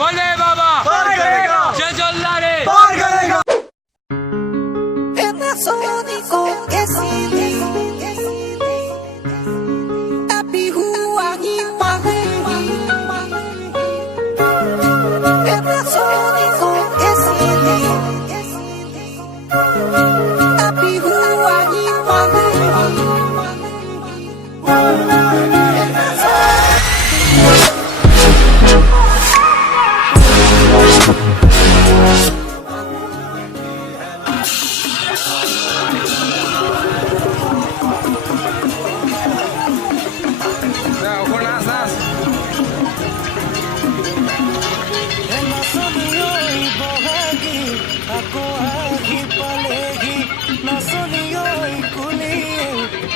बोले बाबा जय जल्लारे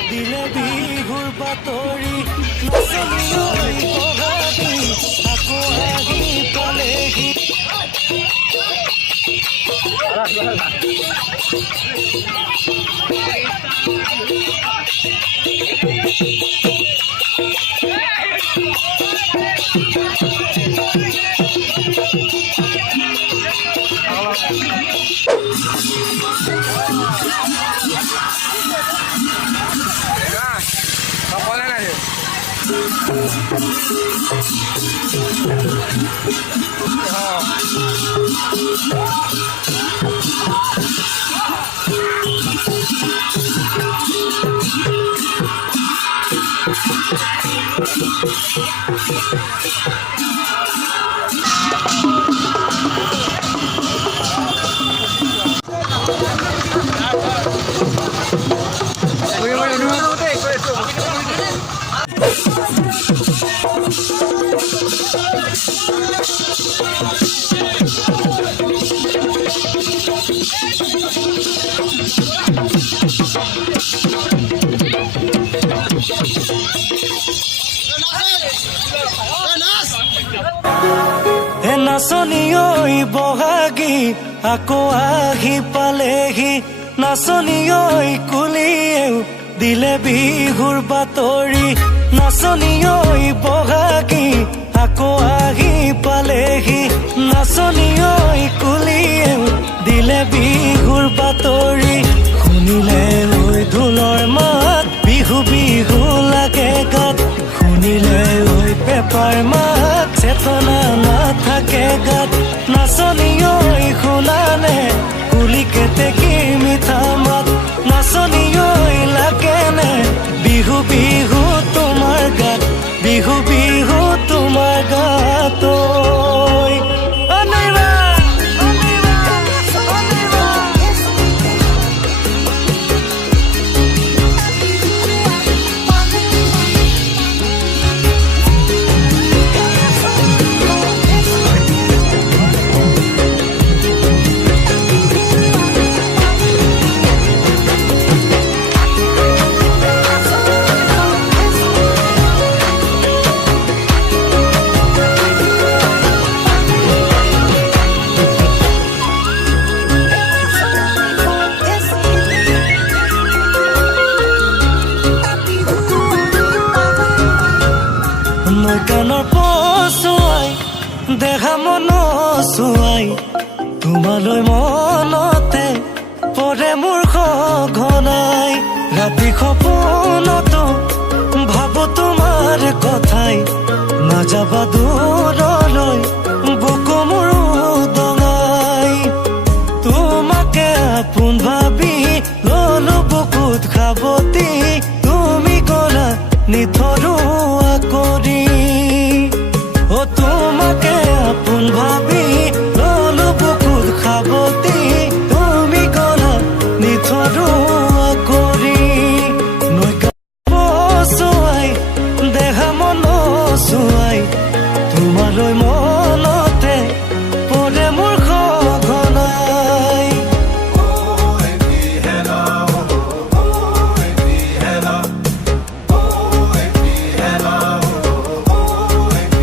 দিলে বিহুৰ বাতৰি নচলিয়ৈ পগাদি আকৌ আহি পালেহি নাচনিয়ৈ বহাগী আকৌ আহি পালেহি নাচনিয়ৈ কুলিয়েও দিলে বিহুৰ বাতৰি নাচনিয়ৈ বহাগী আকৌ আহি পালেহি নাচনিয়ৈ কুলিয়েও দিলে বিহুৰ বাতৰি শুনিলে ঐ ঢোলৰ মাত বিহু বিহু লাগে গাত শুনিলে ঐ পেপাৰ মাত চেতনা নাথাকে গাত নাচনিয়ৈ শুনানে কুলি কেতেকী মিঠা মাত নাচনিয়ৈ লাগেনে বিহু বিহু তোমাৰ গাত বিহু বিহু তোমাৰ গাত গানৰ পচুৱাই দেখা মন চুৱাই তোমালৈ মনতে পৰে মোৰ সঘনাই ৰাতি সপোনতো ভাবো তোমাৰ কথাই নাযাবা দূৰলৈ বুকু মোৰ দঙাই তোমাকে আপোন ভাবি ললো বুকুত খাবতি তুমি গলা নিথৰুৱা কৰি তোমাকে আপোন ভাবি ললো বুকুত খাবতি তুমি গলা নিথৰুৱা কৰি নৈকা চুৱাই দেহা মন চুৱাই তোমালৈ